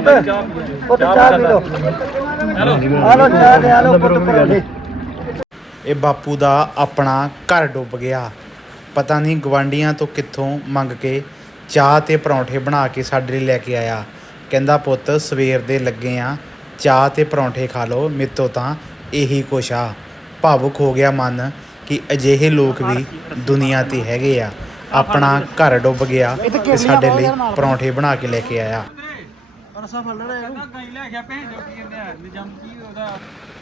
ਪੁੱਤ ਚਾਹ ਪੀ ਲੋ ਆ ਲੋ ਚਾਹ ਦੇ ਆ ਲੋ ਪੁੱਤ ਪਰੌਂਠੇ ਇਹ ਬਾਪੂ ਦਾ ਆਪਣਾ ਘਰ ਡੁੱਬ ਗਿਆ। ਪਤਾ ਨਹੀਂ ਗਵਾਂਡੀਆਂ ਤੋਂ ਕਿੱਥੋਂ ਮੰਗ ਕੇ ਚਾਹ ਤੇ ਪਰੌਂਠੇ ਬਣਾ ਕੇ ਸਾਡੇ ਲਈ ਲੈ ਕੇ ਆਇਆ। ਕਹਿੰਦਾ, ਪੁੱਤ, ਸਵੇਰ ਦੇ ਲੱਗੇ ਆ। ਚਾਹ ਤੇ ਪਰੌਂਠੇ ਖਾ ਲਓ, ਮੇਤੋਂ ਤਾਂ ਇਹੀ ਕੁਛ ਆ। ਭਾਵੁਕ ਹੋ ਗਿਆ ਮਨ ਕਿ ਅਜਿਹੇ ਲੋਕ ਵੀ ਦੁਨੀਆ ਤੇ ਹੈਗੇ ਆ। ਆਪਣਾ ਘਰ ਡੁੱਬ ਗਿਆ ਤੇ ਸਾਡੇ ਲਈ ਪਰੌਂਠੇ ਬਣਾ ਕੇ ਲੈ ਕੇ ਆਇਆ।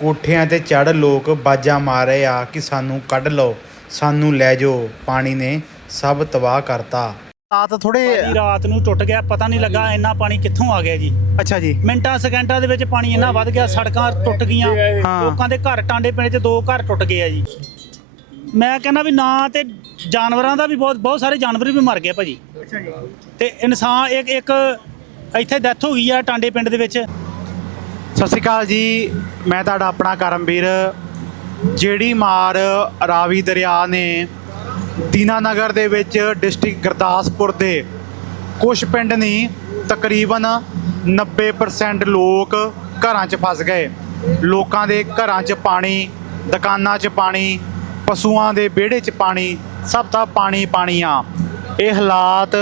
ਕੋਠਿਆਂ ਤੇ ਚੜ ਲੋਕ ਬਾਜਾਂ ਮਾਰ ਰਹੇ ਆ ਕਿ ਸਾਨੂੰ ਕੱਢ ਲਓ ਸਾਨੂੰ ਲੈ ਜਾਓ। ਪਾਣੀ ਨੇ ਸਭ ਤਬਾਹ ਕਰਤਾ। ਰਾਤ ਥੋੜੇ ਭਾਜੀ ਰਾਤ ਨੂੰ ਟੁੱਟ ਗਿਆ ਪਤਾ ਨਹੀਂ ਲੱਗਾ ਇੰਨਾ ਪਾਣੀ ਕਿੱਥੋਂ ਆ ਗਿਆ ਜੀ। ਅੱਛਾ ਜੀ। ਮਿੰਟਾਂ ਸਕਿੰਟਾਂ ਦੇ ਵਿੱਚ ਪਾਣੀ ਇੰਨਾ ਵੱਧ ਗਿਆ ਸੜਕਾਂ ਟੁੱਟ ਗਈਆਂ। ਹਾਂ। ਲੋਕਾਂ ਦੇ ਘਰ ਟਾਂਡੇ ਪਿੰਡ 'ਚ ਦੋ ਘਰ ਟੁੱਟ ਗਏ ਆ ਜੀ। ਮੈਂ ਕਹਿੰਦਾ ਵੀ ਨਾ ਤੇ ਜਾਨਵਰਾਂ ਦਾ ਵੀ ਬਹੁਤ ਬਹੁਤ ਸਾਰੇ ਜਾਨਵਰ ਵੀ ਮਰ ਗਏ ਭਾਜੀ। ਅੱਛਾ ਜੀ। ਤੇ ਇਨਸਾਨ ਇੱਕ ਇੱਕ ਇੱਥੇ ਡੈਥ ਹੋ ਗਈ ਆ ਟਾਂਡੇ ਪਿੰਡ ਦੇ ਵਿੱਚ। ਸਤਿ ਸ਼੍ਰੀ ਅਕਾਲ ਜੀ। ਮੈਂ ਤੁਹਾਡਾ ਆਪਣਾ ਕਰਮਵੀਰ। ਜਿਹੜੀ ਮਾਰ ਰਾਵੀ ਦਰਿਆ ਨੇ ਦੀਨਾਨਗਰ ਦੇ ਵਿੱਚ ਡਿਸਟ੍ਰਿਕਟ ਗੁਰਦਾਸਪੁਰ ਦੇ ਕੁਝ ਪਿੰਡ ਨਹੀਂ ਤਕਰੀਬਨ 90% ਲੋਕ ਘਰਾਂ 'ਚ ਫਸ ਗਏ। ਲੋਕਾਂ ਦੇ ਘਰਾਂ 'ਚ ਪਾਣੀ, ਦੁਕਾਨਾਂ 'ਚ ਪਾਣੀ, ਪਸ਼ੂਆਂ ਦੇ ਵਿਹੜੇ 'ਚ ਪਾਣੀ, ਸਭ ਦਾ ਪਾਣੀ ਪਾਣੀ ਆ। ਇਹ ਹਾਲਾਤ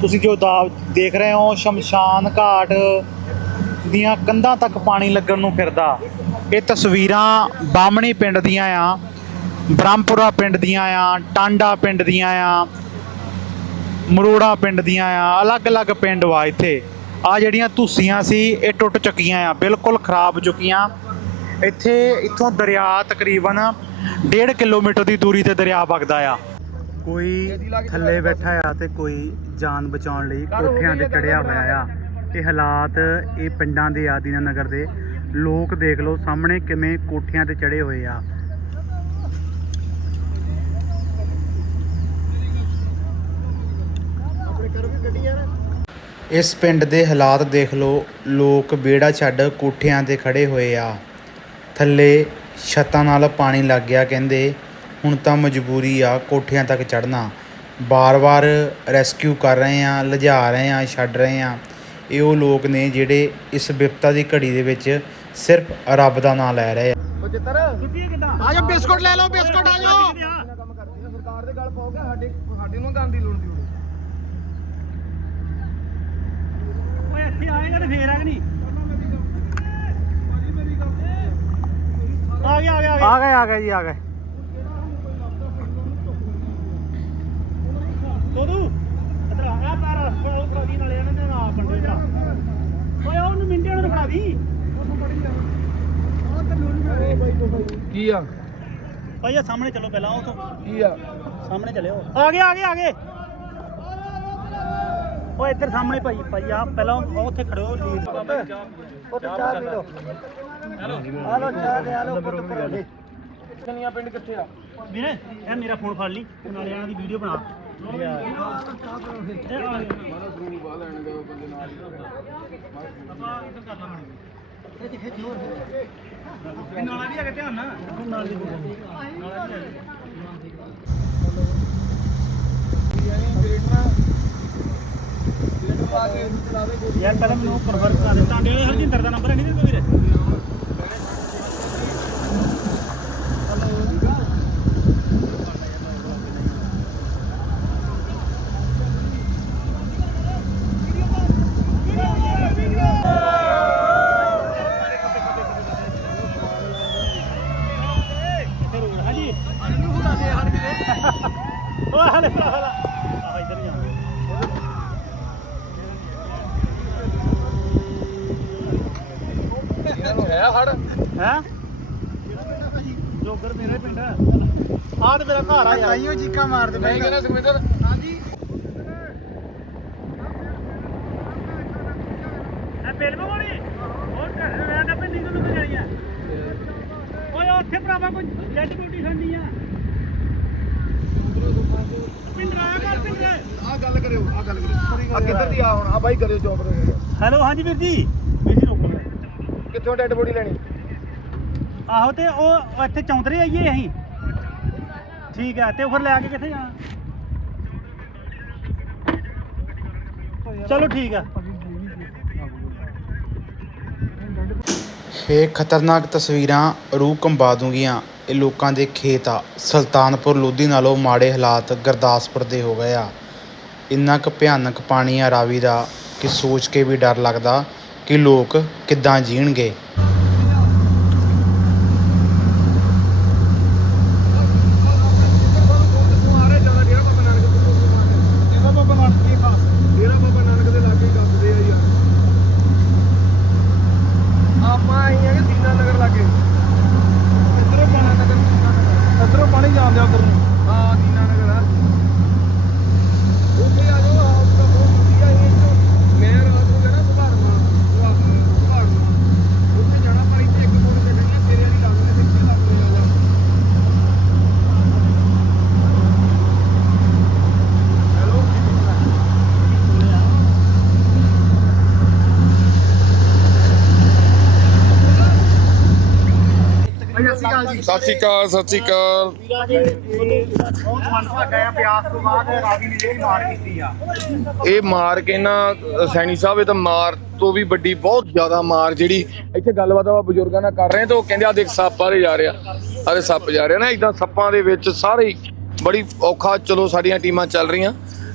ਤੁਸੀਂ ਜੋ ਦਾ- ਦੇਖ ਰਹੇ ਹੋ, ਸ਼ਮਸ਼ਾਨ ਘਾਟ ਦੀਆਂ ਕੰਧਾਂ ਤੱਕ ਪਾਣੀ ਲੱਗਣ ਨੂੰ ਫਿਰਦਾ। ਇਹ ਤਸਵੀਰਾਂ ਬਾਮਣੀ ਪਿੰਡ ਦੀਆਂ ਆ, ਬ੍ਰਹਮਪੁਰਾ ਪਿੰਡ ਦੀਆਂ ਆ, ਟਾਂਡਾ ਪਿੰਡ ਦੀਆਂ ਆ, ਮਰੋੜਾ ਪਿੰਡ ਦੀਆਂ ਆ, ਅਲੱਗ-ਅਲੱਗ ਪਿੰਡ ਵਾ ਇੱਥੇ। ਆ ਜਿਹੜੀਆਂ ਧੂਸੀਆਂ ਸੀ, ਇਹ ਟੁੱਟ ਚੁੱਕੀਆਂ ਆ, ਬਿਲਕੁਲ ਖਰਾਬ ਚੁੱਕੀਆਂ। ਇੱਥੇ, ਇੱਥੋਂ ਦਰਿਆ ਤਕਰੀਬਨ 1.5 ਕਿਲੋਮੀਟਰ ਦੀ ਦੂਰੀ ਤੇ ਦਰਿਆ ਵਗਦਾ ਆ। ਕੋਈ ਥੱਲੇ ਬੈਠਾ ਆ ਤੇ ਕੋਈ ਜਾਨ ਬਚਾਉਣ ਲਈ ਕੋਠਿਆਂ ਤੇ ਚੜਿਆ ਹੋਇਆ ਆ। ਇਹ ਹਾਲਾਤ ਇਹ ਪਿੰਡਾਂ ਦੇ ਆ ਦੀਨਾਨਗਰ ਦੇ। ਲੋਕ ਦੇਖ ਲਓ ਸਾਹਮਣੇ ਕਿਵੇਂ ਕੋਠਿਆਂ ਤੇ ਚੜੇ ਹੋਏ ਆ। ਇਸ ਪਿੰਡ ਦੇ ਹਾਲਾਤ ਦੇਖ ਲਓ ਲੋਕ ਬੇੜਾ ਛੱਡ ਕੋਠਿਆਂ ਤੇ ਖੜੇ ਹੋਏ ਆ। ਥੱਲੇ ਛੱਤਾਂ ਨਾਲ ਪਾਣੀ ਲੱਗ ਗਿਆ ਕਹਿੰਦੇ ਹੁਣ ਤਾਂ ਮਜਬੂਰੀ ਆ ਕੋਠਿਆਂ ਤੱਕ ਚੜਨਾ ਬਾਰ-ਬਾਰ ਰੈਸਕਿਊ ਕਰ ਰਹੇ ਆ ਲਿਜਾ ਰਹੇ ਆ ਛੱਡ ਰਹੇ ਆ ਇਹ ਉਹ ਲੋਕ ਨੇ ਜਿਹੜੇ ਇਸ ਵਿਪਤਾ ਦੀ ਘੜੀ ਦੇ ਵਿੱਚ ਸਿਰਫ ਰੱਬ ਦਾ ਨਾਮ ਲੈ ਰਹੇ ਆ ਆ ਜਾ ਬਿਸਕੁਟ ਲੈ ਲਓ ਬਿਸਕੁਟ ਆ ਜਾਓ ਸਰਕਾਰ ਦੇ ਗੱਲ ਪਾਓਗੇ ਸਾਡੇ ਸਾਡੇ ਨੂੰ ਗਾਂਦੀ ਲੋੜ ਦੀ ਓਏ ਇੱਥੇ ਆਏਗਾ ਤੇ ਫੇਰ ਆ ਕਿ ਨਹੀਂ ਆ ਗਿਆ ਆ ਗਿਆ ਆ ਗਿਆ ਆ ਗਏ ਆ ਗਏ ਜੀ ਆ ਗਏ ਤੋਦੂ ਇਧਰ ਆ ਆ ਪੈਰ ਉਹ ਫੜਾ ਨਾਲੇ ਇਹਨਾਂ ਦੇ ਨਾਲ ਬੰਦੇ ਇਧਰ ਓਏ ਉਹਨੂੰ ਮਿੰਟੇ ਨੂੰ ਫੜਾ ਦੀ। ਕੀ ਆ? ਭਾਈ ਆ ਸਾਹਮਣੇ ਚੱਲੋ ਪਹਿਲਾਂ ਉਹ ਤੋਂ ਕੀ ਆ? ਸਾਹਮਣੇ ਚੱਲਿਓ। ਆ ਗਏ ਆ ਗਏ ਆ ਗਏ। ਓਏ ਇੱਧਰ ਸਾਹਮਣੇ ਭਾਈ ਭਾਈ ਆ ਪਹਿਲਾਂ ਉਹ ਉੱਥੇ ਖੜੋ ਲੀਡ ਪੁੱਤ ਚਾਹ ਪੀ ਲੋ ਆ ਲੋ ਚਾਹ ਦੇ ਆ ਲੋ ਪੁੱਤ ਪਰੌਂਠੇ ਕਨੀਆਂ ਪਿੰਡ ਕਿੱਥੇ ਆ? ਵੀਰੇ ਇਹ ਮੇਰਾ ਫੋਨ ਫੜ ਲਈ ਨਾਲੇ ਇਹਨਾਂ ਦੀ ਵੀਡੀਓ ਬਣਾ। ਨਾਲਾ ਵੀ ਹੈਗਾ ਧਿਆਨ ਨਾਲ ਨਾਲ ਦੀ ਯਾਰ, ਪਹਿਲਾਂ ਮੈਨੂੰ ਕਨਫਰਮ ਕਰ ਦੇ। ਟਾਂਡੇ ਹਰਜਿੰਦਰ ਦਾ ਨੰਬਰ ਹੈ ਨਹੀਂ ਕੋਈ ਵੀਰੇ ਹਾਂਜੀ ਉਹ ਹਲੇ ਭਰਾ ਆ ਇੱਧਰ ਹੀ ਆਉਂਦੇ ਹੈ ਹੜ ਹੈ ਜੋਗਰ ਮੇਰੇ ਪਿੰਡ ਆ ਆਹ ਤੇ ਮੇਰਾ ਘਰ ਆ ਯਾਰ ਆਈਓ ਚੀਕਾ ਮਾਰਦੇ ਮੈਂ ਕਹਿੰਦਾ ਸੁਖਵਿੰਦਰ। ਹਾਂਜੀ। ਇਹ ਫਿਲਮ ਵਾਲੀ ਹੋਰ ਘਰ ਰਹਿ ਨਾ ਪਿੰਡੀ ਨੂੰ ਕਿੱਥੇ ਜਾਣੀ ਆ। ਓਏ ਉੱਥੇ ਭਰਾਵਾ ਕੋਈ ਜੱਜ ਬੂਟੀ ਸੁਣਨੀ ਆ। ਪਿੰਡ ਆਇਆ ਕਰ ਪਿੰਡ। ਆ ਗੱਲ ਕਰਿਓ ਆ ਗੱਲ ਕਰਿਓ। ਆ ਕਿੱਧਰ ਦੀ ਆ ਹੁਣ? ਆ ਬਾਈ ਕਰਿਓ ਜੋਬ ਹੈਲੋ ਹਾਂਜੀ ਵੀਰ ਜੀ। ਵੀਰ ਜੀ ਰੋਕੋ ਕਿੱਥੋਂ ਡੈਡ ਬੋਡੀ ਲੈਣੀ? ਆਹੋ ਤੇ ਉਹ ਇੱਥੇ ਚੌਂਤਰੇ ਆਈਏ ਅਸੀਂ। ਠੀਕ ਹੈ, ਤੇ ਫਿਰ ਲੈ ਕੇ ਕਿੱਥੇ ਜਾਣਾ? ਚਲੋ ਠੀਕ ਆ ਇਹ ਖਤਰਨਾਕ ਤਸਵੀਰਾਂ ਰੂਹ ਕੰਬਾ ਦੂੰਗੀਆਂ। ਇਹ ਲੋਕਾਂ ਦੇ ਖੇਤ ਆ। ਸੁਲਤਾਨਪੁਰ ਲੋਧੀ ਨਾਲੋਂ ਮਾੜੇ ਹਾਲਾਤ ਗੁਰਦਾਸਪੁਰ ਦੇ ਹੋ ਗਏ ਆ। ਇੰਨਾ ਕੁ ਭਿਆਨਕ ਪਾਣੀ ਆ ਰਾਵੀ ਦਾ ਕਿ ਸੋਚ ਕੇ ਵੀ ਡਰ ਲੱਗਦਾ ਕਿ ਲੋਕ ਕਿੱਦਾਂ ਜੀਣਗੇ। ਸਤਿ ਸ਼੍ਰੀ ਅਕਾਲ, ਸਤਿ ਸ਼੍ਰੀ ਅਕਾਲ। ਬਹੁਤ ਮਨ ਭਾਗਾ ਆ ਪਿਆਸ ਤੋਂ ਬਾਅਦ ਰਾਵੀ ਨੇ ਜਿਹੜੀ ਮਾਰ ਕੀਤੀ ਆ ਇਹ ਮਾਰ ਕੇ ਨਾ ਸੈਣੀ ਸਾਹਿਬ, ਇਹ ਤਾਂ ਮਾਰ ਤੋਂ ਵੀ ਵੱਡੀ, ਬਹੁਤ ਜ਼ਿਆਦਾ ਮਾਰ ਜਿਹੜੀ ਇੱਥੇ ਗੱਲਬਾਤ ਆਪਾਂ ਬਜ਼ੁਰਗਾਂ ਨਾਲ ਕਰ ਰਹੇ ਹਾਂ ਤੇ ਉਹ ਕਹਿੰਦੇ ਆ, ਦੇਖ, ਸੱਪ ਆਰੇ ਜਾ ਰਿਹਾ ਅਰੇ ਸੱਪ ਜਾ ਰਿਹਾ ਨਾ ਇਦਾਂ ਸੱਪਾਂ ਦੇ ਵਿੱਚ ਸਾਰੇ ਬੜੀ ਔਖਾ, ਚਲੋ ਸਾਡੀਆਂ ਟੀਮਾਂ ਚੱਲ ਰਹੀਆਂ।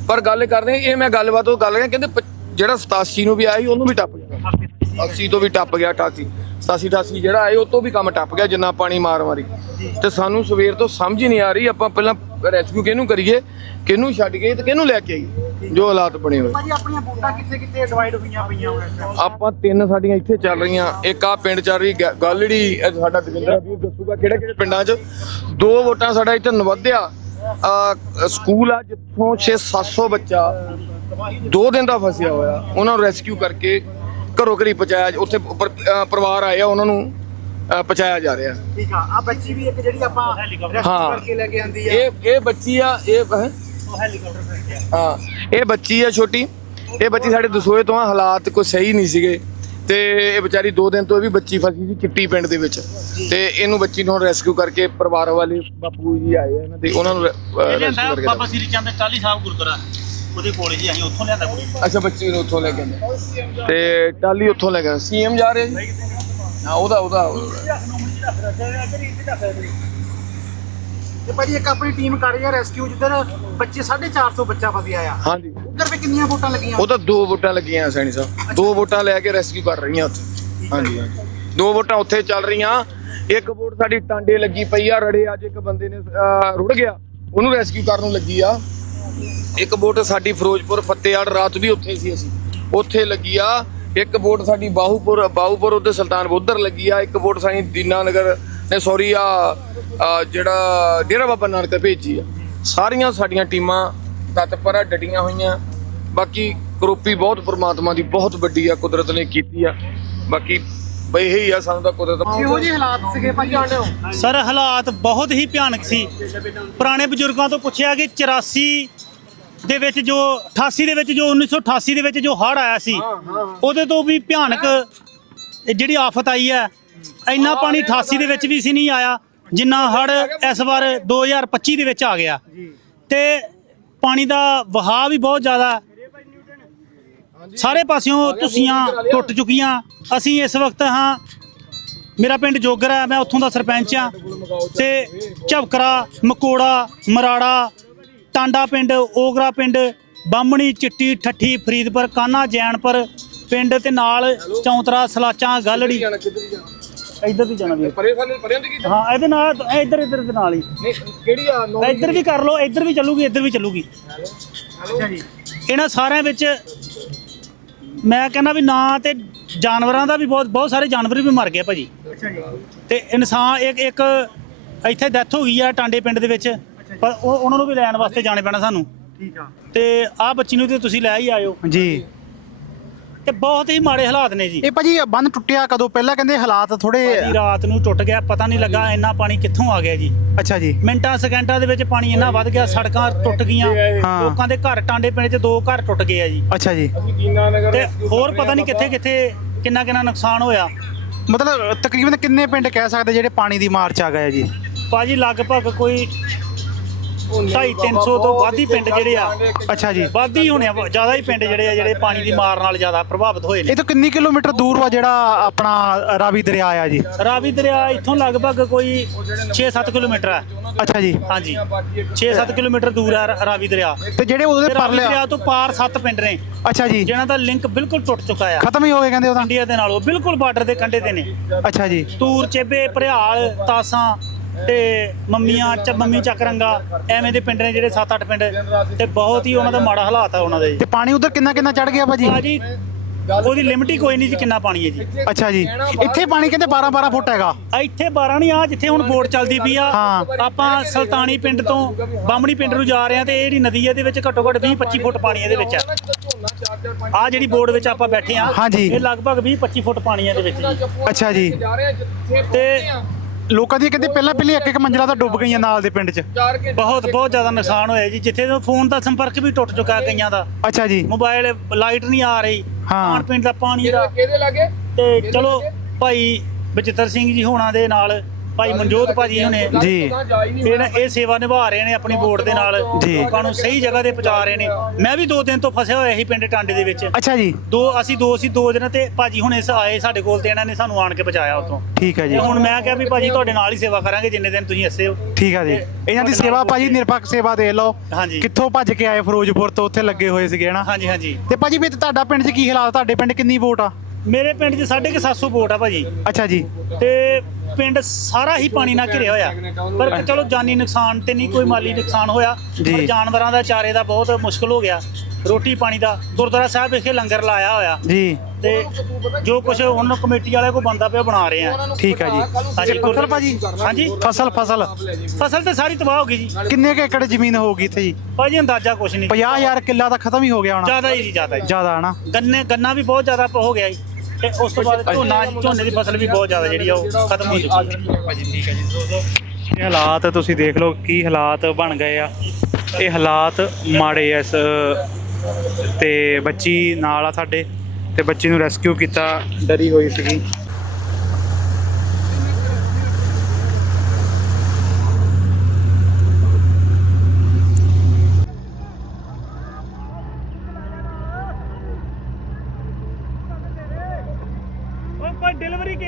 ਪਰ ਗੱਲ ਕਰਦੇ ਇਹ ਮੈਂ ਗੱਲਬਾਤ, ਉਹ ਗੱਲ ਕਹਿੰਦੇ ਜਿਹੜਾ 87 ਨੂੰ ਵੀ ਆਇਆ ਸੀ, ਉਹਨੂੰ ਵੀ ਟੱਪ ਗਿਆ। 80 ਤੋਂ ਵੀ ਟੱਪ ਗਿਆ 88 87 88 ਜਿਹੜਾ ਆਏ ਉਹ ਤੋਂ ਵੀ ਕੰਮ ਟੱਪ ਗਿਆ ਜਿੰਨਾ ਪਾਣੀ ਮਾਰ ਮਾਰੀ। ਤੇ ਸਾਨੂੰ ਸਵੇਰ ਤੋਂ ਸਮਝ ਹੀ ਨਹੀਂ ਆ ਰਹੀ ਆਪਾਂ ਪਹਿਲਾਂ ਰੈਸਕਿਊ ਕਿਹਨੂੰ ਕਰੀਏ ਕਿਹਨੂੰ ਛੱਡ ਗਏ ਤੇ ਕਿਹਨੂੰ ਲੈ ਕੇ ਆਈਏ ਜੋ ਹਾਲਾਤ ਬਣੇ ਹੋਏ। ਭਾਜੀ ਆਪਣੀਆਂ ਵੋਟਾਂ ਕਿੱਥੇ ਕਿੱਥੇ ਡਿਵਾਈਡ ਹੋਈਆਂ ਪਈਆਂ ਹੁਣ? ਆਪਾਂ ਤਿੰਨ ਸਾਡੀਆਂ ਇੱਥੇ ਚੱਲ ਰਹੀਆਂ ਇੱਕ ਆ ਪਿੰਡ ਚੱਲ ਰਹੀ ਗਾਲੜੀ ਇਹ ਸਾਡਾ ਦਵਿੰਦਰ ਵੀ ਦੱਸੂਗਾ ਕਿਹੜੇ ਕਿਹੜੇ ਪਿੰਡਾਂ 'ਚ? ਦੋ ਵੋਟਾਂ ਸਾਡਾ ਇੱਥੇ ਨਵੱਧਿਆ ਆ ਸਕੂਲ ਆ ਜਿੱਥੋਂ 6-700 ਬੱਚਾ ਦੋ ਦਿਨ ਦਾ ਫਸਿਆ ਹੋਇਆ ਉਹਨਾਂ ਨੂੰ ਰੈਸਕਿਊ ਕਰਕੇ ਘਰੋਂ ਘਰੀ ਪਹੁੰਚਾਇਆ ਉੱਥੇ ਅ, ਪਰਿਵਾਰ ਆਏ ਆ ਉਹਨਾਂ ਨੂੰ ਅ, ਪਹੁੰਚਾਇਆ ਜਾ ਰਿਹਾ। ਠੀਕ ਆ ਆ ਬੱਚੀ ਵੀ ਇੱਕ ਜਿਹੜੀ ਆਪਾਂ ਰੈਸਕਿਊ ਹਾਂ। ਕਰਕੇ ਲੈ ਕੇ ਆਂਦੀ ਆ। ਇਹ ਇਹ ਬੱਚੀ ਆ ਇਹ ਹੈਂ? ਉਹ ਹੈਲੀਕਾਪਟਰ ਫਿਰ ਗਿਆ ਹਾਂ ਇਹ ਬੱਚੀ ਆ ਛੋਟੀ। ਇਹ ਬੱਚੀ ਸਾਡੇ ਦਸੋਏ ਤੋਂ ਆ ਹਾਲਾਤ ਕੋਈ ਸਹੀ ਨਹੀਂ ਸੀਗੇ। ਤੇ ਇਹ ਵਿਚਾਰੀ 2 ਦਿਨ ਤੋਂ ਇਹ ਵੀ ਬੱਚੀ ਫਸੀ ਸੀ ਚਿੱਟੀ ਪਿੰਡ ਦੇ ਵਿੱਚ। ਤੇ ਇਹਨੂੰ ਬੱਚੀ ਨੂੰ ਰੈਸਕਿਊ ਕਰਕੇ ਪਰਿਵਾਰ ਵਾਲੇ ਬਾਪੂ ਜੀ ਆਏ ਆ ਇਹਨਾਂ ਦੇ ਉਹਨਾਂ ਨੂੰ ਲਿਆਂਦਾ ਬਾਬਾ ਸ੍ਰੀ ਚੰਦ ਟਾਲੀ ਸਾਹਿਬ ਗੁਰਦੁਆਰਾ। ਉਹਦੇ ਕੋਲ ਜੀ ਅਸੀਂ ਉੱਥੋਂ ਲਿਆਂਦਾ ਕੁੜੀ। ਅੱਛਾ ਬੱਚੀ ਨੂੰ ਉੱਥੋਂ ਲੈ ਕੇ ਆਏ ਤੇ ਟਾਲੀ ਉੱਥੋਂ ਲੈ ਗਏ ਸੀਐਮ ਜਾ ਰਹੇ ਜੀ ਹਾਂ ਉਹਦਾ ਉਹਦਾ ਉਹਦਾ। ਤੇ ਭਾਜੀ ਇੱਕ ਆਪਣੀ ਟੀਮ ਕਰ ਰਹੀ ਆ ਰੈਸਕਿਊ ਜਿੱਧਰ ਬੱਚੇ 450 ਬੱਚਾ ਫਸਿਆ ਆ ਹਾਂਜੀ। ਉਧਰ ਵੀ ਕਿੰਨੀਆਂ ਵੋਟਾਂ ਲੱਗੀਆਂ? ਉਹ ਤਾਂ ਦੋ ਵੋਟਾਂ ਲੱਗੀਆਂ ਸੈਣੀ ਸਾਹਿਬ। ਦੋ ਵੋਟਾਂ ਲੈ ਕੇ ਰੈਸਕਿਊ ਕਰ ਰਹੀਆਂ ਉੱਥੇ। ਹਾਂਜੀ ਹਾਂਜੀ। ਦੋ ਵੋਟਾਂ ਉੱਥੇ ਚੱਲ ਰਹੀਆਂ। ਇੱਕ ਵੋਟ ਸਾਡੀ ਟਾਂਡੇ ਲੱਗੀ ਪਈ ਆ ਰੜੇ ਅੱਜ ਇੱਕ ਬੰਦੇ ਨੇ ਅਹ, ਰੁੜ ਗਿਆ। ਉਹਨੂੰ ਰੈਸਕਿਊ ਕਰਨ ਨੂੰ ਲੱਗੀ ਆ। ਇੱਕ ਵੋਟ ਸਾਡੀ ਫਿਰੋਜ਼ਪੁਰ ਫਤਿਹਗੜ੍ਹ ਰਾਤ ਵੀ ਉੱਥੇ ਸੀ ਅਸੀਂ। ਉੱਥੇ ਲੱਗੀ ਆ। ਇੱਕ ਵੋਟ ਸਾਡੀ ਬਾਹੂਪੁਰ ਬਾਹੂਪੁਰ ਉੱਧਰ ਸੁਲਤਾਨਪੁਰ, ਉਧਰ ਲੱਗੀ ਆ। ਇੱਕ ਵੋਟ ਸਾਡੀ ਦੀਨਾਨਗਰ ਨੇ ਸੌਰੀ ਆ ਜਿਹੜਾ ਡੇਰਾ ਬਾਬਾ ਨਾਨਕ ਭੇਜੀ ਆ। ਸਾਰੀਆਂ ਸਾਡੀਆਂ ਟੀਮਾਂ ਤਤਪਰ ਆ ਡਟੀਆਂ ਹੋਈਆਂ। ਬਾਕੀ ਕਰੋਪੀ ਬਹੁਤ ਪ੍ਰਮਾਤਮਾ ਦੀ ਬਹੁਤ ਵੱਡੀ ਆ, ਕੁਦਰਤ ਨੇ ਕੀਤੀ ਆ। ਬਾਕੀ ਬਈ ਇਹੀ ਆ ਸਾਨੂੰ ਤਾਂ ਕੁਦਰਤ ਇਹੋ ਜਿਹੇ ਹਾਲਾਤ ਸੀਗੇ ਭਾਜੀ ਆਂਡੇ ਹੋ? ਸਰ ਹਾਲਾਤ ਬਹੁਤ ਹੀ ਭਿਆਨਕ ਸੀ। ਪੁਰਾਣੇ ਬਜ਼ੁਰਗਾਂ ਤੋਂ ਪੁੱਛਿਆ ਕਿ 84 ਦੇ ਵਿੱਚ ਜੋ 88 ਦੇ ਵਿੱਚ ਜੋ 1988 ਦੇ ਵਿੱਚ ਜੋ ਹੜ੍ਹ ਆਇਆ ਸੀ ਉਹਦੇ ਤੋਂ ਵੀ ਭਿਆਨਕ ਇਹ ਜਿਹੜੀ ਆਫਤ ਆਈ ਹੈ ਇੰਨਾ ਪਾਣੀ 88 ਦੇ ਵਿੱਚ ਵੀ ਸੀ ਨਹੀਂ ਆਇਆ ਜਿੰਨਾ ਹੜ੍ਹ ਇਸ ਵਾਰ 2025 ਦੇ ਵਿੱਚ ਆ ਗਿਆ। ਤੇ ਪਾਣੀ ਦਾ ਵਹਾਅ ਵੀ ਬਹੁਤ ਜ਼ਿਆਦਾ ਹੈ। ਸਾਰੇ ਪਾਸਿਓਂ ਤੁਸੀਆਂ ਟੁੱਟ ਚੁੱਕੀਆਂ ਅਸੀਂ ਇਸ ਵਕਤ ਹਾਂ ਮੇਰਾ ਪਿੰਡ ਜੋਗਰ ਹੈ ਮੈਂ ਉੱਥੋਂ ਦਾ ਸਰਪੰਚ ਆ। ਤੇ ਝਵਕਰਾ ਮਕੋੜਾ ਮਰਾੜਾ ਟਾਂਡਾ ਪਿੰਡ ਓਗਰਾ ਪਿੰਡ ਬਾਹਮਣੀ ਚਿੱਟੀ ਠੱਠੀ ਫਰੀਦਪੁਰ ਕਾਨਾ ਜੈਨਪੁਰ ਪਿੰਡ ਤੇ ਨਾਲ ਚੌਂਤਰਾ ਸਲਾਚਾਂ ਗਲੜੀ। ਇੱਧਰ ਵੀ ਜਾਣਾ ਵੀ ਪਰੇ ਸਾਨੂੰ ਪਰੇ ਹੁੰਦੀ ਕੀ ਹਾਂ ਇਹਦੇ ਨਾਲ ਇੱਧਰ ਇੱਧਰ ਦੇ ਨਾਲ ਹੀ। ਕਿਹੜੀ ਆ? ਇੱਧਰ ਵੀ ਕਰ ਲਓ ਇੱਧਰ ਵੀ ਚੱਲੂਗੀ ਇੱਧਰ ਵੀ ਚੱਲੂਗੀ। ਅੱਛਾ ਜੀ। ਇਹਨਾਂ ਸਾਰਿਆਂ ਵਿੱਚ ਮੈਂ ਕਹਿੰਦਾ ਵੀ ਨਾ ਤੇ ਜਾਨਵਰਾਂ ਦਾ ਵੀ ਬਹੁਤ ਬਹੁਤ ਸਾਰੇ ਜਾਨਵਰ ਵੀ ਮਰ ਗਏ ਭਾਜੀ। ਅੱਛਾ ਜੀ। ਤੇ ਇਨਸਾਨ ਇੱਕ ਇੱਕ ਇੱਥੇ ਡੈਥ ਹੋ ਗਈ ਆ ਟਾਂਡੇ ਪਿੰਡ ਦੇ ਵਿੱਚ। ਪਰ ਉਹ ਉਹਨਾਂ ਨੂੰ ਵੀ ਲੈਣ ਵਾਸਤੇ ਜਾਣੇ ਪੈਣਾ ਸਾਨੂੰ। ਠੀਕ ਆ। ਤੇ ਆਹ ਬੱਚੀ ਨੂੰ ਤੇ ਤੁਸੀਂ ਲੈ ਹੀ ਆਇਓ। ਜੀ। ਤੇ ਬਹੁਤ ਹੀ ਮਾੜੇ ਹਾਲਾਤ ਨੇ ਜੀ। ਇਹ ਭਾਜੀ ਬੰਨ ਟੁੱਟਿਆ ਕਦੋਂ? ਪਹਿਲਾਂ ਕਹਿੰਦੇ ਹਾਲਾਤ ਥੋੜੇ ਭਾਜੀ ਰਾਤ ਨੂੰ ਟੁੱਟ ਗਿਆ ਪਤਾ ਨਹੀਂ ਲੱਗਾ ਇੰਨਾ ਪਾਣੀ ਕਿੱਥੋਂ ਆ ਗਿਆ ਜੀ। ਅੱਛਾ ਜੀ। ਮਿੰਟਾਂ ਸਕਿੰਟਾਂ ਦੇ ਵਿੱਚ ਪਾਣੀ ਇੰਨਾ ਵੱਧ ਗਿਆ ਸੜਕਾਂ ਟੁੱਟ ਗਈਆਂ। ਹਾਂ। ਲੋਕਾਂ ਦੇ ਘਰ ਟਾਂਡੇ ਪਿੰਡ 'ਚ ਦੋ ਘਰ ਟੁੱਟ ਗਏ ਆ ਜੀ। ਅੱਛਾ ਜੀ। ਤੇ ਹੋਰ ਪਤਾ ਨਹੀਂ ਕਿੱਥੇ ਕਿੱਥੇ ਕਿੰਨਾ ਕਿੰਨਾ ਨੁਕਸਾਨ ਹੋਇਆ। ਮਤਲਬ ਤਕਰੀਬਨ ਕਿੰਨੇ ਪਿੰਡ ਕਹਿ ਸਕਦੇ ਜਿਹੜੇ ਪਾਣੀ ਦੀ ਮਾਰ ਚ ਆ ਗਏ ਆ ਜੀ? ਭਾਜੀ ਲਗਭਗ ਕੋਈ ਢਾਈ 300 ਤੋਂ ਵੱਧ ਹੀ ਪਿੰਡ ਜਿਹੜੇ ਆ। ਅੱਛਾ ਜੀ। ਵੱਧ ਹੀ ਹੋਣੇ ਆ ਜ਼ਿਆਦਾ ਹੀ ਪਿੰਡ ਜਿਹੜੇ ਆ ਜਿਹੜੇ ਪਾਣੀ ਦੀ ਮਾਰ ਨਾਲ ਜ਼ਿਆਦਾ ਪ੍ਰਭਾਵਿਤ ਹੋਏ ਨੇ। ਇਹ ਤੋਂ ਕਿੰਨੀ ਕਿਲੋਮੀਟਰ ਦੂਰ ਵਾ ਜਿਹੜਾ ਆਪਣਾ ਰਾਵੀ ਦਰਿਆ ਆ ਜੀ? ਰਾਵੀ ਦਰਿਆ ਇੱਥੋਂ ਲਗਭਗ ਕੋਈ 6-7 ਕਿਲੋਮੀਟਰ ਹੈ ਅੱਛਾ ਜੀ। ਹਾਂਜੀ। 6-7 ਕਿਲੋਮੀਟਰ ਦੂਰ ਹੈ ਰਾ- ਰਾਵੀ ਦਰਿਆ। ਤੇ ਜਿਹੜੇ ਉਹਦੇ ਤੇ ਰਾਵੀ ਪਰਲੇ ਦਰਿਆ ਤੋਂ ਪਾਰ 7 ਪਿੰਡ ਨੇ। ਅੱਛਾ ਜੀ। ਜਿਨ੍ਹਾਂ ਦਾ ਲਿੰਕ ਬਿਲਕੁਲ ਟੁੱਟ ਚੁੱਕਾ ਆ। ਖਤਮ ਹੀ ਹੋ ਗਏ ਕਹਿੰਦੇ ਉਹਦਾ ਇੰਡੀਆ ਦੇ ਨਾਲ ਉਹ ਬਿਲਕੁਲ ਬਾਰਡਰ ਦੇ ਕੰਢੇ ਤੇ ਨੇ। ਅੱਛਾ ਜੀ। ਤੂਰ ਚੇਬੇ ਭਰਿਆਲ ਤਾਸਾਂ ਤੇ ਮੰਮੀਆਂ ਚ ਮੰਮੀ ਚੱਕਰੰਗਾ ਐਵੇਂ ਦੇ ਪਿੰਡ ਨੇ ਜਿਹੜੇ 7-8 ਪਿੰਡ ਤੇ ਬਹੁਤ ਹੀ ਉਹਨਾਂ ਦਾ ਮਾੜਾ ਹਾਲਾਤ ਆ ਉਹਨਾਂ ਦੇ ਤੇ ਪਾਣੀ ਉਧਰ ਕਿੰਨਾ ਕਿੰਨਾ ਚੜ ਗਿਆ ਭਾਜੀ? ਭਾਜੀ ਉਹਦੀ ਲਿਮਟ ਹੀ ਕੋਈ ਨਹੀਂ ਜੀ ਕਿੰਨਾ ਪਾਣੀ ਹੈ ਜੀ। ਅੱਛਾ ਜੀ। ਇੱਥੇ ਪਾਣੀ ਕਹਿੰਦੇ 12 12 ਫੁੱਟ ਹੈਗਾ। ਆ ਇੱਥੇ 12 ਨਹੀਂ ਆ ਜਿੱਥੇ ਹੁਣ ਬੋਟ ਚੱਲਦੀ ਪਈ ਆ। ਹਾਂ। ਆਪਾਂ ਸੁਲਤਾਨੀ ਪਿੰਡ ਤੋਂ ਬਾਮਣੀ ਪਿੰਡ ਨੂੰ ਜਾ ਰਹੇ ਆ ਤੇ ਇਹ ਜਿਹੜੀ ਨਦੀ ਹੈ ਇਹਦੇ ਵਿੱਚ ਘੱਟੋ ਘੱਟ 20 25 ਫੁੱਟ ਪਾਣੀ ਇਹਦੇ ਵਿੱਚ ਆ ਆ ਜਿਹੜੀ ਬੋਟ ਵਿੱਚ ਆਪਾਂ ਬੈਠੇ ਆ ਹਾਂਜੀ। ਇਹ ਲਗਭਗ 20 25 ਫੁੱਟ ਪਾਣੀ ਹੈ ਇਹਦੇ ਵਿੱਚ ਜੀ। ਅੱਛਾ ਜੀ। ਜਾ ਰਹੇ ਆ ਜਿੱਥੇ ਤੇ ਲੋਕਾਂ ਦੀ ਕਹਿੰਦੇ ਪਹਿਲਾਂ ਪਹਿਲੇ ਇੱਕ ਇੱਕ ਮੰਜ਼ਲਾ ਤਾਂ ਡੁੱਬ ਗਈਆਂ ਨਾਲ ਦੇ ਪਿੰਡ 'ਚ। ਬਹੁਤ ਬਹੁਤ ਜ਼ਿਆਦਾ ਨੁਕਸਾਨ ਹੋਇਆ ਜੀ। ਜਿੱਥੇ ਤੋਂ ਫੋਨ ਦਾ ਸੰਪਰਕ ਵੀ ਟੁੱਟ ਚੁੱਕਾ ਕਈਆਂ ਦਾ। ਅੱਛਾ ਜੀ। ਮੋਬਾਈਲ ਲਾਈਟ ਨਹੀਂ ਆ ਰਹੀ। ਹਾਂ। ਖਾਣ ਪੀਣ ਦਾ ਪਾਣੀ ਦਾ। ਕਿਹਦੇ ਲਾਗੇ? ਤੇ ਚਲੋ ਭਾਈ ਬਚਿੱਤਰ ਸਿੰਘ ਜੀ ਹੋਣਾ ਦੇ ਨਾਲ ਭਾਈ ਮਨਜੋਤ ਭਾਜੀ ਹੁਣੇ ਜੀ। ਇਹ ਨਾ- ਇਹ ਸੇਵਾ ਨਿਭਾ ਰਹੇ ਨੇ ਆਪਣੀ ਬੋਰਡ ਦੇ ਨਾਲ। ਜੀ। ਲੋਕਾਂ ਨੂੰ ਸਹੀ ਜਗ੍ਹਾ ਤੇ ਪਹੁੰਚਾ ਰਹੇ ਨੇ। ਮੈਂ ਵੀ ਦੋ ਦਿਨ ਤੋਂ ਫਸਿਆ ਹੋਇਆ ਸੀ ਪਿੰਡ ਟਾਂਡੇ ਦੇ ਵਿੱਚ। ਅੱਛਾ ਜੀ। ਦੋ ਅਸੀਂ ਦੋ ਸੀ ਦੋ ਦਿਨ ਤੇ ਭਾਜੀ ਹੁਣੇ ਸ- ਆਏ ਸਾਡੇ ਕੋਲ ਤੇ ਇਹਨਾਂ ਨੇ ਸਾਨੂੰ ਆਣ ਕੇ ਬਚਾਇਆ ਉੱਥੋਂ। ਠੀਕ ਹੈ ਜੀ। ਤੇ ਹੁਣ ਮੈਂ ਕਿਹਾ ਵੀ ਭਾਜੀ ਤੁਹਾਡੇ ਨਾਲ ਹੀ ਸੇਵਾ ਕਰਾਂਗੇ ਜਿੰਨੇ ਦਿਨ ਤੁਸੀਂ ਹੱਸੇ ਹੋ। ਠੀਕ ਹੈ ਜੀ। ਇਹਨਾਂ ਦੀ ਸੇਵਾ ਭਾਜੀ ਨਿਰਪੱਖ ਸੇਵਾ ਦੇ ਲਓ। ਹਾਂਜੀ। ਕਿੱਥੋਂ ਭੱਜ ਕੇ ਆਏ ਫਿਰੋਜ਼ਪੁਰ ਤੋਂ ਉੱਥੇ ਲੱਗੇ ਹੋਏ ਸੀਗੇ ਹਨਾ? ਹਾਂਜੀ ਹਾਂਜੀ। ਤੇ ਭਾਜੀ ਵੀ ਤੁਹਾਡਾ ਪਿੰਡ 'ਚ ਕੀ ਹਾਲਾਤ? ਤੁਹਾਡੇ ਪਿੰਡ ਕਿੰਨੀ ਵੋਟ ਆ? ਮੇਰੇ ਪਿੰਡ 'ਚ ਸਾਢੇ ਕੁ ਸੱਤ ਸੌ ਵੋਟ ਆ ਭਾਜੀ। ਅੱਛਾ ਜੀ। ਤੇ ਪਿੰਡ ਸਾਰਾ ਹੀ ਪਾਣੀ ਨਾਲ ਘਿਰਿਆ ਹੋਇਆ। ਪਰ ਚਲੋ ਜਾਨੀ ਨੁਕਸਾਨ ਤੇ ਨਹੀਂ ਕੋਈ ਮਾਲੀ ਨੁਕਸਾਨ ਹੋਇਆ। ਪਰ ਜਾਨਵਰਾਂ ਦਾ ਚਾਰੇ ਦਾ ਬਹੁਤ ਮੁਸ਼ਕਲ ਹੋ ਗਿਆ। ਰੋਟੀ ਪਾਣੀ ਦਾ ਗੁਰਦੁਆਰਾ ਸਾਹਿਬ ਵਿਖੇ ਲੰਗਰ ਲਾਇਆ ਹੋਇਆ। ਜੀ। ਤੇ ਜੋ ਕੁਝ ਹੁਣ ਕਮੇਟੀ ਵਾਲੇ ਕੋ ਬੰਦਾ ਪਿਆ ਬਣਾ ਰਹੇ ਆ। ਠੀਕ ਹੈ ਜੀ। ਹਾਂਜੀ। ਫਸਲ ਭਾਜੀ? ਹਾਂਜੀ। ਫਸਲ ਫਸਲ? ਫਸਲ ਤੇ ਸਾਰੀ ਤਬਾਹ ਹੋ ਗਈ ਜੀ। ਕਿੰਨੇ ਕੁ ਏਕੜ ਜ਼ਮੀਨ ਹੋਊਗੀ ਇੱਥੇ ਜੀ? ਭਾਜੀ ਅੰਦਾਜ਼ਾ ਕੁਝ ਨਹੀਂ। 50000 ਕਿੱਲਾ ਤਾਂ ਖਤਮ ਹੀ ਹੋ ਗਿਆ ਹੋਣਾ। ਜ਼ਿਆਦਾ ਹੀ ਜੀ ਜ਼ਿਆਦਾ ਹੀ। ਜ਼ਿਆਦਾ ਹਨਾ? ਗੰਨੇ ਗੰਨਾ ਵੀ ਬਹੁਤ ਜ਼ਿਆਦਾ ਹੋ ਗਿਆ ਜੀ। ਤੇ ਉਸ ਤੋਂ ਬਾਅਦ ਝੋਨਾ ਝੋਨੇ ਦੀ ਫਸਲ ਵੀ ਬਹੁਤ ਜ਼ਿਆਦਾ ਜਿਹੜੀ ਆ ਉਹ ਖਤਮ ਹੋ ਚੁੱਕੀ ਹੈ। ਇਹ ਹਾਲਾਤ ਤੁਸੀਂ ਦੇਖ ਲਓ ਕੀ ਹਾਲਾਤ ਬਣ ਗਏ ਆ। ਇਹ ਹਾਲਾਤ ਮਾੜੇ ਆ ਇਸ ਤੇ ਬੱਚੀ ਨਾਲ ਆ ਸਾਡੇ ਤੇ ਬੱਚੀ ਨੂੰ ਰੈਸਕਿਊ ਕੀਤਾ ਡਰੀ ਹੋਈ ਸੀਗੀ ਓਏ ਕੋਈ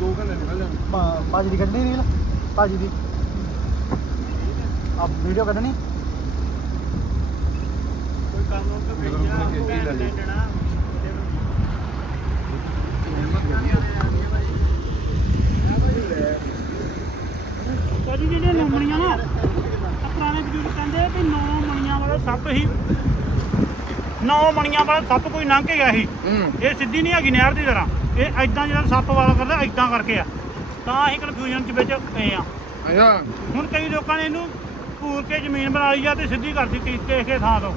ਦੋ ਘੰਟੇ ਨਿਕਲ ਜਾਣ ਭਾਜੀ ਦੀ ਕੱਢਣੀ ਰੀਲ ਭਾਜੀ ਦੀ। ਆਪ ਵੀਡੀਓ ਕੱਢਣੀ? ਕੋਈ ਕੰਮ ਉਹ ਭੇਜਿਆ ਦੇਣਾ ਕਦੀ ਜਿਹੜੇ ਨੌਮਣੀਆਂ ਨਾ ਪੁਰਾਣੇ ਬਜ਼ੁਰਗ ਕਹਿੰਦੇ ਕਿ ਨੌ ਮਣੀਆਂ ਵਾਲਾ ਸੱਪ ਹੀ ਨੌ ਮਣੀਆਂ ਵਾਲਾ ਸੱਪ ਕੋਈ ਲੰਘ ਕੇ ਗਿਆ ਸੀ। ਇਹ ਸਿੱਧੀ ਨਹੀਂ ਹੈਗੀ ਨਹਿਰ ਦੀ ਤਰ੍ਹਾਂ। ਇਹ ਐਦਾਂ ਜਿਹੜਾ ਸੱਪ ਵਾਲਾ ਕਰਦਾ ਐਦਾਂ ਕਰਕੇ ਆ। ਤਾਂ ਅਸੀਂ ਕਨਫਿਊਜ਼ਨ ਚ ਵਿੱਚ ਪਏ ਆ। ਅੱਛਾ। ਹੁਣ ਕਈ ਲੋਕਾਂ ਨੇ ਇਹਨੂੰ ਪੂਰ ਕੇ ਜ਼ਮੀਨ ਬਣਾ ਲਈ ਆ ਤੇ ਸਿੱਧੀ ਕਰਤੀ ਤੀ ਕਿਸੇ ਥਾਂ ਤੋਂ।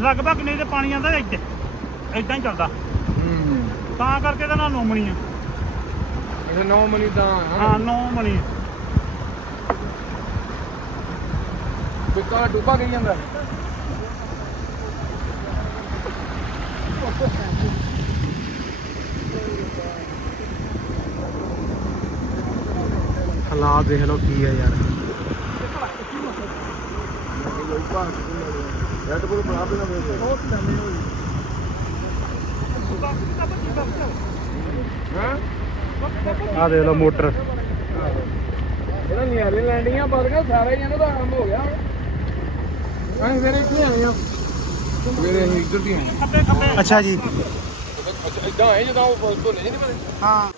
ਲਗਭਗ ਨਹੀਂ ਤੇ ਪਾਣੀ ਆਂਦਾ ਇੱਥੇ। ਐਦਾਂ ਹੀ ਚੱਲਦਾ। ਤਾਂ ਕਰਕੇ ਇਹਦਾ ਨਾਂ ਨੌਮਣੀ ਆ ਅੱਛਾ ਨੌ ਮਨੀ ਤਾਂ ਹਾਂ ਨੌਮਣੀ ਬਿੱਕਾ ਡੁੱਬਾ ਗਈ ਜਾਂਦਾ? ਹਾਲਾਤ ਦੇਖ ਲਓ ਕੀ ਹੈ ਯਾਰ। ਰੈਡ ਬੁੱਲ ਬਣਾ ਦੇਣਾ ਹਾਂ ਆਹ ਦੇਖ ਲਓ ਮੋਟਰ। ਇਹਨਾਂ ਨਿਆਰੇ ਲੈਂਡੀਆਂ ਵੱਧ ਗਿਆ ਸਾਰਾ ਹੀ ਇਹਨਾਂ ਦਾ ਆਰੰਭ ਹੋ ਗਿਆ ਅਸੀਂ ਫਿਰ ਇੱਥੇ ਆਏ ਆ ਸਵੇਰੇ ਅਸੀਂ ਇੱਧਰ ਦੀ ਆਏ। ਅੱਛਾ ਜੀ। ਅੱਛਾ ਇਦਾਂ ਹੈ ਜਦੋਂ ਉਹ ਜਿਹੇ ਨਹੀਂ ਬਣੇ ਹਾਂ।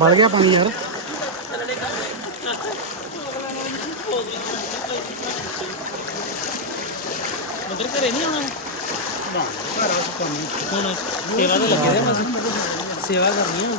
ਵੜ ਗਿਆ ਪਾਣੀ ਯਾਰ। ਉਧਰ ਘਰੇ ਨਹੀਂ ਆਉਣਾ? ਹੁਣ ਸੇਵਾ ਤੇ ਲੱਗੇ ਦੇ ਬਸ। ਸੇਵਾ ਕਰਨੀ ਆ